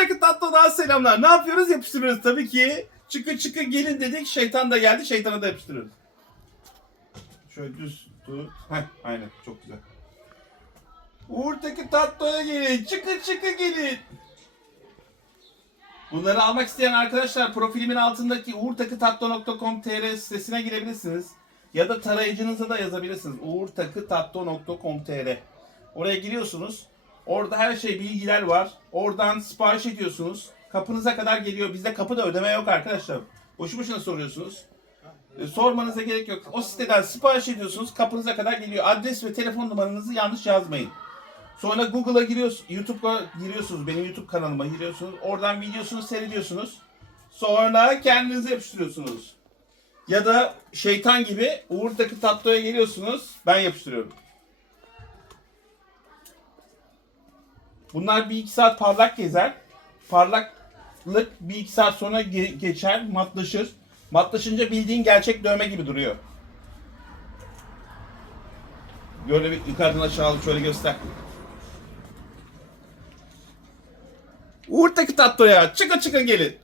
Uğur'daki tatlıdan selamlar. Ne yapıyoruz? Yapıştırıyoruz tabii ki. Çıkın çıkın gelin dedik. Şeytan da geldi. Şeytana da yapıştırıyoruz. Şöyle düz tut. Heh, aynen çok güzel. Uğur'daki tatlıya gelin. Çıkın çıkın gelin. Bunları almak isteyen arkadaşlar profilimin altındaki uğurtakıtatto.com.tr sitesine girebilirsiniz. Ya da tarayıcınıza da yazabilirsiniz. uğurtakıtatto.com.tr Oraya giriyorsunuz. Orada her şey bilgiler var. Oradan sipariş ediyorsunuz. Kapınıza kadar geliyor. Bizde kapıda ödeme yok arkadaşlar. Boşu boşuna soruyorsunuz. E, sormanıza gerek yok. O siteden sipariş ediyorsunuz. Kapınıza kadar geliyor. Adres ve telefon numaranızı yanlış yazmayın. Sonra Google'a giriyorsunuz, YouTube'a giriyorsunuz, benim YouTube kanalıma giriyorsunuz. Oradan videosunu seyrediyorsunuz. Sonra kendinize yapıştırıyorsunuz. Ya da şeytan gibi Uğur'daki tatlıya geliyorsunuz, ben yapıştırıyorum. Bunlar bir iki saat parlak gezer. Parlaklık bir iki saat sonra ge- geçer, matlaşır. Matlaşınca bildiğin gerçek dövme gibi duruyor. Böyle bir yukarıdan aşağı şöyle göster. Uğur'daki tatlıya çıkın çıkın gelin.